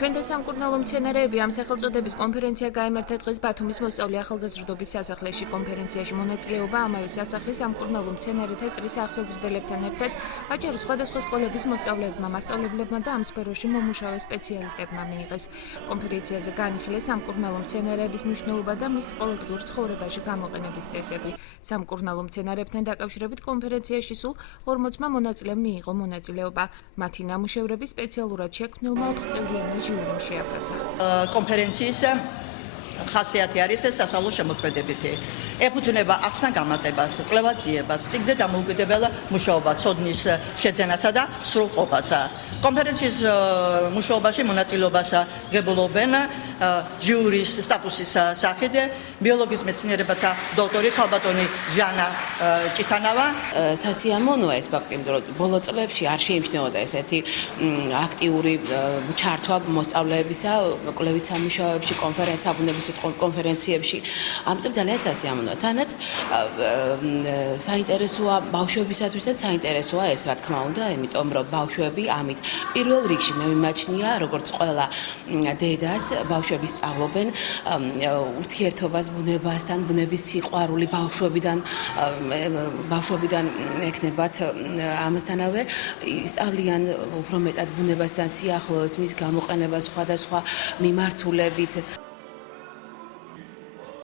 ჩვენთან სამკურნალო მცენარეები ამ სახელწოდების კონფერენცია გაიმართა დღეს ბათუმის მოსწავლე ახალგაზრდობის სასახლეში. კონფერენციაში მონაწილეობა ამავე სასახლის სამკურნალო მცენარეთა წრის აღსაზრდელებთან ერთად აჭარის სხვადასხვა სკოლების მოსწავლეებმა, მასწავლებლებმა და ამ სფეროში მომუშავე სპეციალისტებმა მიიღეს. კონფერენციაზე განიხილეს სამკურნალო მცენარეების მნიშვნელობა და მის ყოველდღიურ ცხოვრებაში გამოყენების წესები. სამკურნალო მცენარეებთან დაკავშირებით კონფერენციაში სულ 40 მონაწილემ მიიღო მონაწილეობა. მათი ნამუშევრები სპეციალურად შექმნილმა 4-წევრიანმა ჟიურიმ შეაფასა. კონფერენციის ხასიათი არის სასწავლო შემოქმედებითი. ეფუძნება ახსნა გამარტებას, კვლევაძიებას, წიგნზე დამოუკიდებელ მუშაობას, ცოდნის შეძენასა და სრულყოფას. კონფერენციის მუშაობაში მონაწილეობას ღებულობენ ჟიურის სტატუსის სახით ბიოლოგიის მეცნიერებათა დოქტორი ქალბატონი ჟანა ჭიტანავა. სასიამოვნოა ეს ფაქტი, რომ ბოლო წლებში არ შეიმჩნეოდა ესეთი აქტიური ჩართვა მოსწავლეებისა კვლევით სამუშაოებში, საბუნების კონფერენციებში. ამიტომ ძალიან სასიამოვნოა. თანაც საინტერესოა ბავშვებისათვისაც საინტერესოა ეს, რა თქმა უნდა, იმიტომ რომ ბავშვები ამით პირველ რიგში მე მიმაჩნია, როგორც ყველა დედას, ბავშვები სწავლობენ ურთიერთობას ბუნებასთან, ბუნების სიყვარული ბავშვობიდან ექნებათ ამასთანავე ისწავლიან უფრო მეტად ბუნებასთან სიახლოვეს, მის გამოყენებას სხვადასხვა მიმართულებით.